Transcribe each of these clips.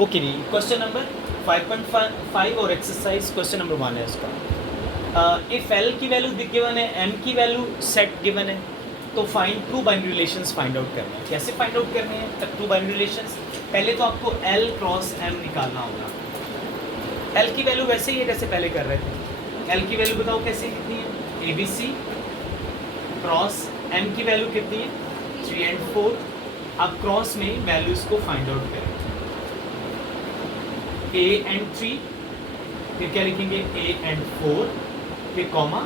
Okay जी, question number 5.5 और exercise question number 1 है इसका। इफ एल की वैल्यू गिवन है, एम की वैल्यू सेट गिवन है, तो find two binary relations find out करने हैं। कैसे फाइंड आउट करने हैं टू बाइनरी रिलेशंस? पहले तो आपको एल क्रॉस एम निकालना होगा। एल की वैल्यू वैसे ही है जैसे पहले कर रहे थे। एल की वैल्यू बताओ कैसे कितनी है? A B C cross M की वैल्यू कितनी है? 3 and 4। अब क्रॉस में वैल्यूज को फाइंड आउट करें। A and 3, फिर क्या लिखेंगे? A and 4, फिर comma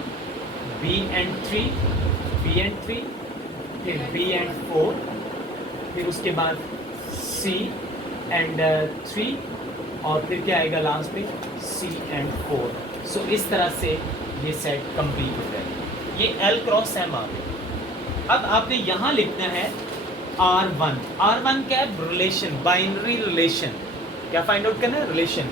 B and 3, B and 3, फिर B and 4, फिर उसके बाद C and 3, और फिर क्या आएगा लास्ट में? C and 4। सो इस तरह से ये सेट कंप्लीट हो जाएगा। ये L क्रॉस M आ गया। अब आपने यहाँ लिखना है R1। R1 क्या है? Relation, binary relation. क्या फाइंड आउट करना है? रिलेशन।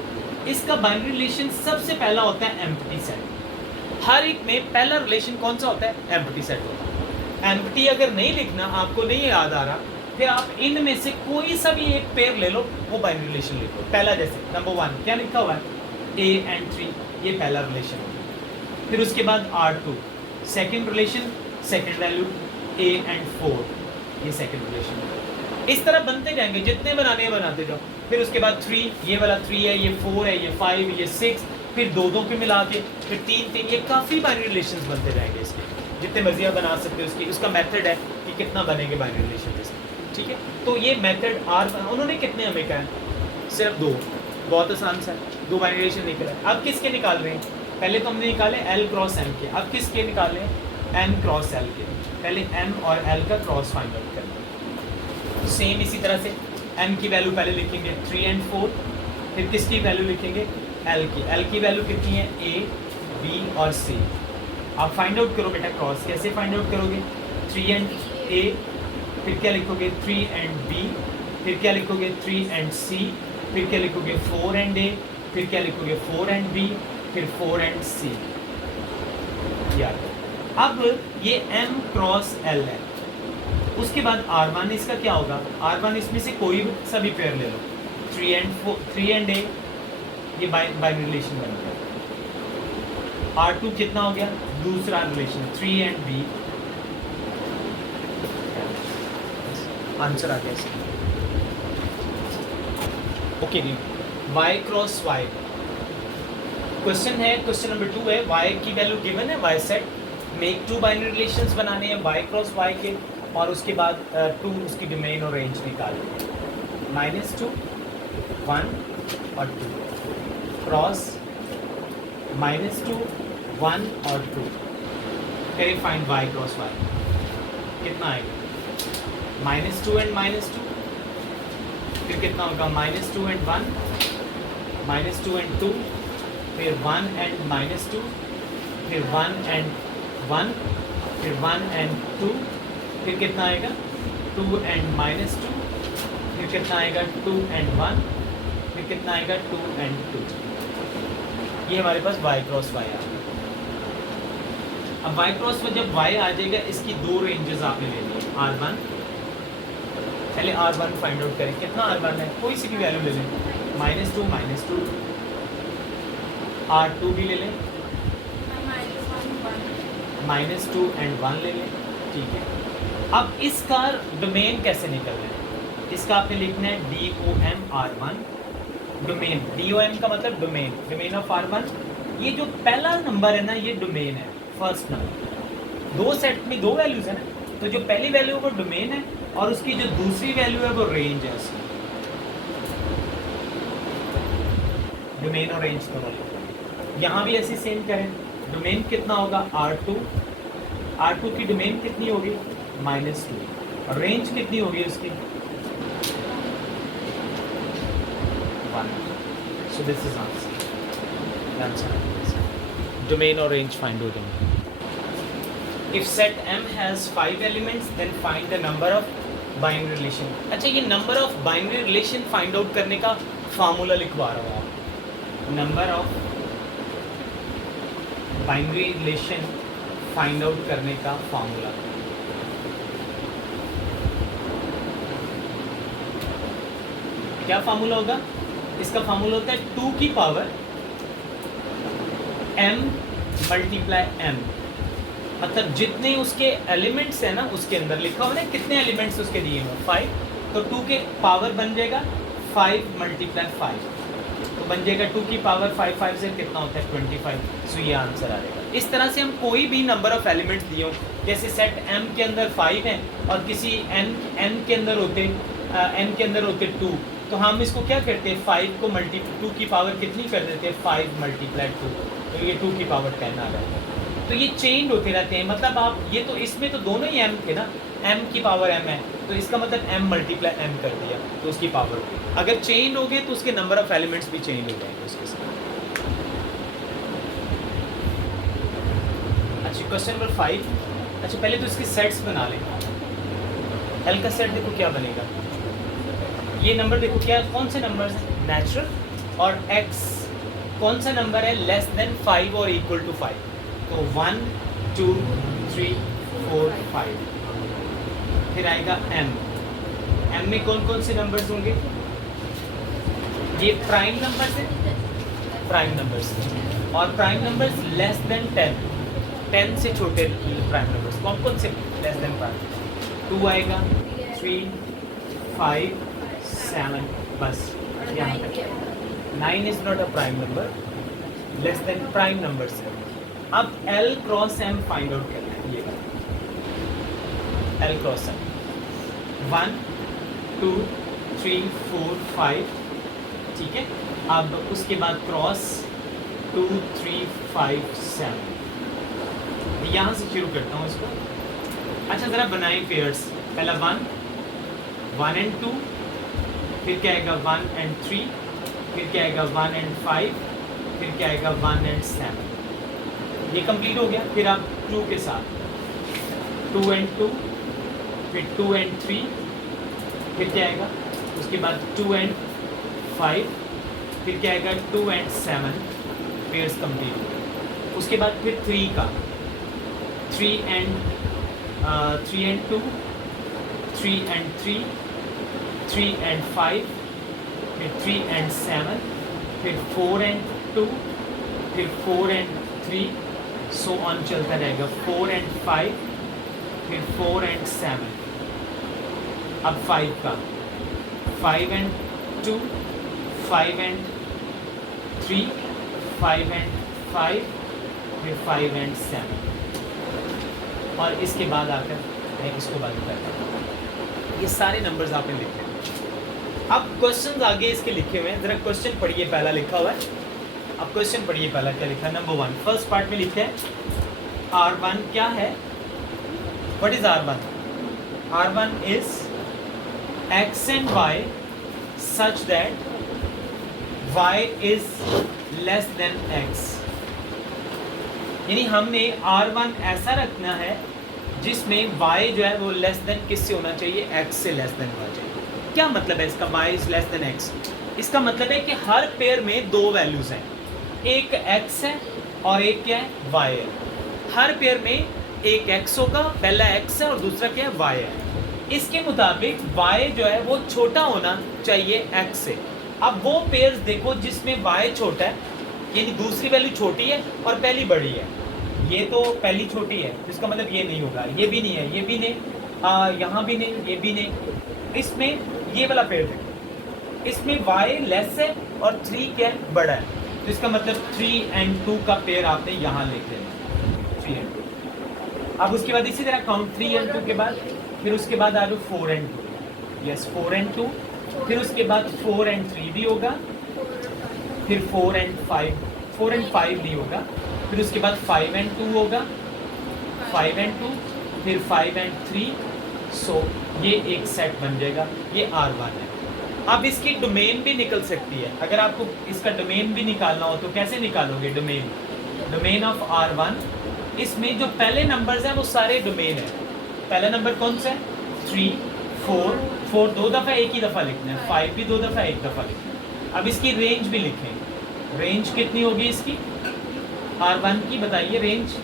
इसका बाइनरी रिलेशन सबसे पहला होता है एम्प्टी सेट। हर एक में पहला रिलेशन कौन सा होता है? एम्प्टी सेट होता है। एम्प्टी अगर नहीं लिखना, आपको नहीं याद आ रहा, फिर आप इनमें से कोई सा भी एक पेयर ले लो, वो बाइनरी रिलेशन लिखो। पहला जैसे नंबर 1 क्या लिखा हुआ है? A and 3, ये पहला रिलेशन है। फिर उसके बाद R2 second relation, second value A and 4, ये सेकेंड रिलेशन है। इस तरह बनते जाएंगे, जितने बनाने हैं बनाते जाओ। फिर उसके बाद 3, ये वाला 3 है, ये 4 है, ये 5, ये 6, फिर दो पे मिला के फिर 3, ये काफ़ी बाइनरी रिलेशंस बनते जाएंगे इसके। जितने मर्जी आप बना सकते हो उसकी, उसका मेथड है कि कितना बनेंगे बाइनरी रिलेशन इसके। ठीक है, तो ये मेथड आर उन्होंने कितने हमें कहा है? सिर्फ 2। बहुत आसान सा है, 2 बाइनरी रिलेशन निकला है। अब किसके निकाल रहे हैं? पहले तो हमने निकाले एल क्रॉस एम के, अब किसके निकाले? एम क्रॉस एल के। पहले एम और एल का क्रॉस फाइंड आउट करना। सेम इसी तरह से m की वैल्यू पहले लिखेंगे 3 and 4, फिर किसकी वैल्यू लिखेंगे? l की वैल्यू कितनी है? a, b और c। आप फाइंड आउट करो बेटा क्रॉस। कैसे फाइंड आउट करोगे? 3 and a, फिर क्या लिखोगे? 3 and b, फिर क्या लिखोगे? 3 and c, फिर क्या लिखोगे? 4 and a, फिर क्या लिखोगे? 4 and b, फिर 4 and c। याद। अब ये m क्रॉस l है। उसके बाद R1 इसका क्या होगा? R1 इसमें से कोई सा भी पेयर ले लो। 3 and a, ये बाइनरी रिलेशन बन गया। R2 कितना हो गया? दूसरा रिलेशन 3 and b। आंसर आ गया इसका। ओके जी, y क्रॉस y क्वेश्चन है। क्वेश्चन नंबर 2 है, y की वैल्यू गिवन है, y set, make 2 binary relations बनाने हैं y क्रॉस y के, और उसके बाद 2 उसकी डोमेन और रेंज निकालनी है। -2, 1 और 2 क्रॉस -2, 1 और 2। करें फाइंड y क्रॉस y, कितना आएगा? -2 and -2, फिर कितना होगा? -2 and 1, -2 and 2, फिर 1 and -2, फिर 1 and 1, फिर 1 and 2, फिर कितना आएगा? 2 and -2, फिर कितना आएगा? 2 and 1, फिर कितना आएगा? 2 and 2। ये हमारे पास y क्रॉस y आ गया। अब y क्रॉस में जब y आ जाएगा, इसकी 2 रेंजेस आपने लेनी है। R1, पहले R1 फाइंड आउट करें। कितना R1 है? कोई सी भी वैल्यू ले लें, -2, -2। R2 भी ले लें, -2 and 1 ले लें। ठीक है, अब इसका डोमेन कैसे निकलना है? इसका आपने लिखना है DOM R1। डोमेन, DOM का मतलब डोमेन, डोमेन ऑफ R1। ये जो पहला नंबर है ना, ये डोमेन है, फर्स्ट नंबर। 2 सेट में 2 वैल्यूज है ना, तो जो पहली वैल्यू है वो डोमेन है, और उसकी जो दूसरी वैल्यू है वो रेंज है उसकी। डोमेन और रेंज दोनों लिखो। यहाँ भी ऐसे सेम करें। डोमेन कितना होगा? R2 की डोमेन कितनी होगी? -2, और रेंज कितनी होगी उसकी? 1। So this is answer. Domain और रेंज फाइंड हो जाएंगे। If set M has 5 elements, then find the number of binary relation. अच्छा, ये number of binary relation find out करने का फार्मूला लिखवा रहा हूँ आप। Number of binary relation find out करने का फार्मूला। क्या फार्मूला होगा? इसका फार्मूला होता है 2 की पावर m मल्टीप्लाई m, मतलब जितने उसके एलिमेंट्स है ना उसके अंदर लिखा हुआ है कितने एलिमेंट्स उसके दिए हुए 5, तो 2 के पावर बन जाएगा 5 मल्टीप्लाई 5, तो बन जाएगा 2 की पावर 5, 5 से कितना होता है 25, सो ये आंसर आ जाएगा। इस तरह से हम कोई भी नंबर ऑफ एलिमेंट्स दिए हो, जैसे सेट m के अंदर 5 है और किसी n के अंदर होते 2, तो हम इसको क्या करते हैं 5 को 2 की पावर कितनी कर देते हैं 5 मल्टीप्लाई 2, तो ये 2 की पावर 10 आ रहा है। तो ये चेंज होते रहते हैं, मतलब आप ये तो इसमें तो दोनों ही m थे ना, m की पावर m है, तो इसका मतलब m मल्टीप्लाई m कर दिया तो उसकी पावर, अगर चेंज हो गए तो उसके नंबर ऑफ एलिमेंट्स भी चेंज हो जाएंगे उसके साथ। अच्छा क्वेश्चन नंबर 5, अच्छा पहले तो इसके सेट्स बना लें। L का सेट देखो क्या बनेगा, ये नंबर देखो क्या कौन से नंबर है नेचुरल, और x कौन सा नंबर है लेस देन 5 और इक्वल टू 5, तो 1 2 3 4 5, फिर आएगा m में कौन कौन से नंबर्स होंगे, ये प्राइम नंबर्स है, प्राइम नंबर्स, और प्राइम नंबर्स लेस देन 10 से छोटे प्राइम नंबर्स कौन कौन से लेस देन प्राइम, 2 आएगा 3 5 7, बस यहाँ तक। 9 is not a prime number, less than prime numbers है। अब L cross M find out करना है, ये L क्रॉस M 1 2 3 4 5, ठीक है। अब उसके बाद क्रॉस 2 3 5 7, यहाँ से शुरू करता हूँ इसको। अच्छा ज़रा बनाएं पेयर्स, पहला 1 एंड 2, फिर क्या आएगा 1 एंड 3, फिर क्या आएगा 1 एंड 5, फिर क्या आएगा 1 एंड 7, ये कंप्लीट हो गया। फिर आप 2 के साथ 2 एंड 2, फिर 2 एंड 3, फिर क्या आएगा उसके बाद 2 एंड 5, फिर क्या आएगा 2 एंड 7, पेयर्स कंप्लीट हो गए। उसके बाद फिर 3 का 3 एंड 2, 3 एंड 3, 3 एंड 5, फिर 3 एंड 7, फिर 4 एंड 2, फिर 4 एंड 3, सो ऑन चलता रहेगा 4 एंड 5, फिर 4 एंड 7। अब 5 का 5 एंड 2, 5 एंड 3, 5 एंड 5, फिर 5 एंड 7, और इसके बाद आकर मैं इसको बंद करता हूँ। ये सारे नंबर्स आपने लिखे हैं। अब क्वेश्चन आगे इसके लिखे हुए हैं, जरा क्वेश्चन पढ़िए, पहला लिखा हुआ है। अब क्वेश्चन पढ़िए, पहला क्या लिखा है, नंबर 1 फर्स्ट पार्ट में लिखा है R1 क्या है, what is R1, R1 is x and y such that y is less than x, यानी हमने R1 ऐसा रखना है जिसमें y जो है वो लेस देन किससे होना चाहिए, x से लेस देन होना चाहिए। क्या मतलब है इसका, y is less than x, इसका मतलब है कि हर पेयर में 2 वैल्यूज हैं, एक x है और एक क्या है y है। हर पेयर में एक x होगा, पहला x है और दूसरा क्या है y है। इसके मुताबिक y जो है वो छोटा होना चाहिए x से। अब वो पेयर्स देखो जिसमें y छोटा है, यानी दूसरी वैल्यू छोटी है और पहली बड़ी है, ये तो पहली छोटी है, इसका मतलब ये नहीं होगा, ये भी नहीं है, ये भी नहीं, यहाँ भी नहीं, ये भी नहीं। इसमें ये वाला पेयर देखो, इसमें y लेस है और 3 क्या है बड़ा है, तो इसका मतलब 3 एंड 2 का पेयर आपने यहाँ लिख लेना 3 एंड 2। अब उसके बाद इसी तरह काउंट 3 एंड 2 के बाद, फिर उसके बाद आ जाओ 4 एंड 2, यस 4 एंड 2, फिर उसके बाद 4 एंड 3 भी होगा, फिर 4 एंड 5 नहीं होगा, फिर उसके बाद 5 एंड 2 होगा, 5 एंड 2, फिर 5 एंड 3, सो ये एक सेट बन जाएगा, ये R1 है। अब इसकी डोमेन भी निकल सकती है, अगर आपको इसका डोमेन भी निकालना हो तो कैसे निकालोगे डोमेन ऑफ R1, इसमें जो पहले नंबर्स हैं वो सारे डोमेन है। पहला नंबर कौन सा है 3 4 2 दफ़ा एक ही दफ़ा लिखना है, 5 भी 2 दफ़ा एक दफ़ा लिखना है। अब इसकी रेंज भी लिखें, रेंज कितनी होगी इसकी R1 की, बताइए रेंज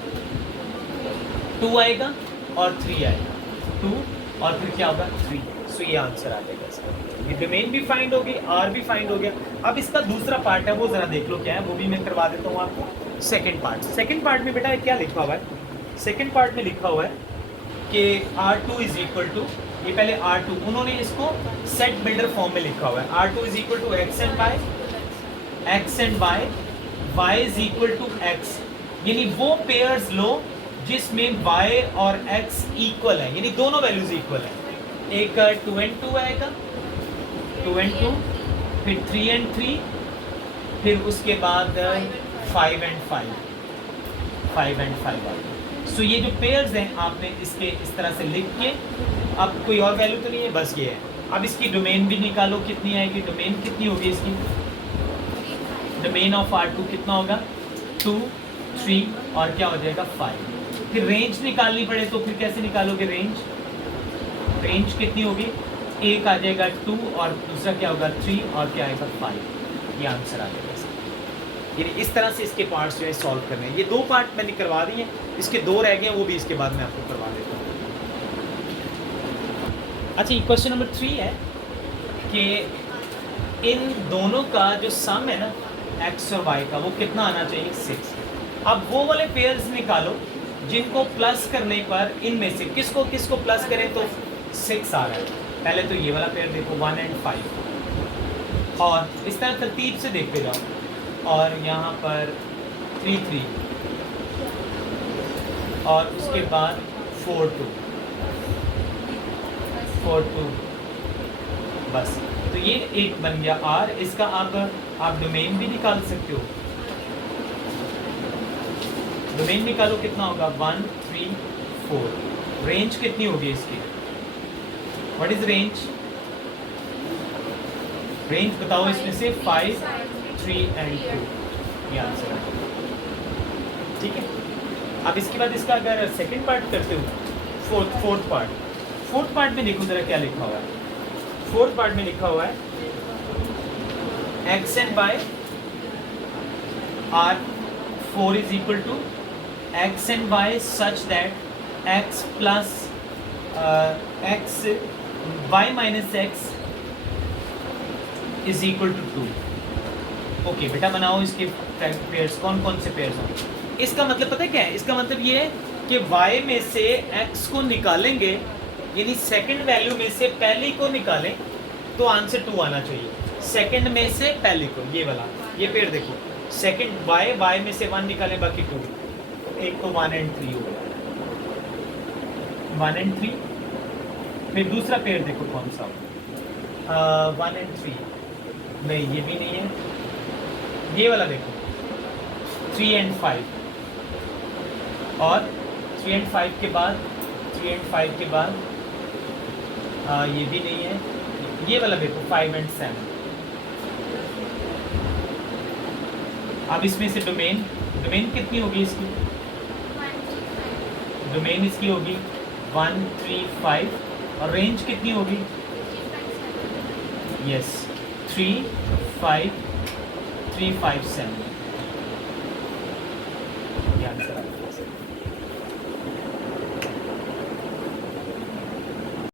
2 आएगा और 3 आएगा, 2 और फिर क्या होगा 3, सो ये आंसर आ जाएगा इसका। ये डोमेन भी फाइंड हो गई, आर भी फाइंड हो गया। अब इसका दूसरा पार्ट है, वो जरा देख लो क्या है, वो भी मैं करवा देता हूँ आपको। सेकंड पार्ट में बेटा क्या लिखा हुआ है? सेकंड पार्ट में लिखा हुआ है कि R2 इज इक्वल टू, ये पहले R2 उन्होंने इसको सेट बिल्डर फॉर्म में लिखा हुआ है। R2 is equal to X and Y is equal to X, यानी वो पेयर्स लो जिसमें y और x इक्वल है, यानी दोनों वैल्यूज इक्वल है। एक 2 and 2 आएगा, 2 and 2, फिर 3 and 3, फिर उसके बाद 5 and 5 आएगा। सो ये जो पेयर्स हैं आपने इसके इस तरह से लिख के, अब कोई और वैल्यू तो नहीं है, बस ये है। अब इसकी डोमेन भी निकालो, कितनी आएगी? डोमेन कितनी होगी इसकी? डोमेन ऑफ R2 कितना होगा? 2, 3 और क्या हो जाएगा? 5। फिर रेंज निकालनी पड़े तो फिर कैसे निकालोगे रेंज कितनी होगी? एक आ जाएगा 2 और दूसरा क्या होगा? 3 और क्या आएगा? 5। ये आंसर आ जाएगा। यानी इस तरह से इसके पार्ट्स जो है सॉल्व करने हैं। ये 2 पार्ट मैंने करवा दिए हैं, इसके 2 रह गए हैं, वो भी इसके बाद मैं आपको करवा देता हूँ। अच्छा, ये क्वेश्चन नंबर 3 है कि इन दोनों का जो सम है ना x और y का, वो कितना आना चाहिए? 6। अब वो वाले पेयर्स निकालो जिनको प्लस करने पर इनमें से किसको प्लस करें तो 6 आ रहा है। पहले तो ये वाला पेयर देखो 1 and 5, और इस तरह तरतीब से देखते जाओ। और यहाँ पर 3, 3 और उसके बाद 4, 2 बस। तो ये एक बन गया R। इसका आप डोमेन भी निकाल सकते हो। डोमेन निकालो, कितना होगा? 1, 3, 4। रेंज कितनी होगी इसकी? व्हाट इज रेंज बताओ इसमें से? 5, 3 and 2। ये आंसर है, ठीक है। अब इसके बाद इसका अगर सेकंड पार्ट करते हो, फोर्थ पार्ट में देखो जरा क्या लिखा हुआ है। फोर्थ पार्ट में लिखा हुआ है x and y are 4 is equal to x and y such that x plus y minus x is equal to 2। Okay बेटा, बनाओ इसके पेयर्स। कौन कौन से पेयर्स होंगे? इसका मतलब पता है क्या है? इसका मतलब ये है कि y में से x को निकालेंगे, यानी सेकंड वैल्यू में से पहली को निकालें तो आंसर 2 आना चाहिए। सेकंड में से पहली को, ये वाला, ये पेयर देखो, सेकंड y में से 1 निकालें, बाकी 2। एक तो 1 and 3 हो गया, 1 and 3। फिर दूसरा पेयर देखो कौन सा हो? 1 and 3 नहीं, ये भी नहीं है। ये वाला देखो 3 and 5, और 3 and 5 के बाद ये भी नहीं है। ये वाला देखो 5 and 7। अब इसमें से डोमेन कितनी होगी इसकी? डोमेन इसकी होगी 1, 3, 5, और रेंज कितनी होगी? यस, 3, 5, 3, 5, 7। ये आंसर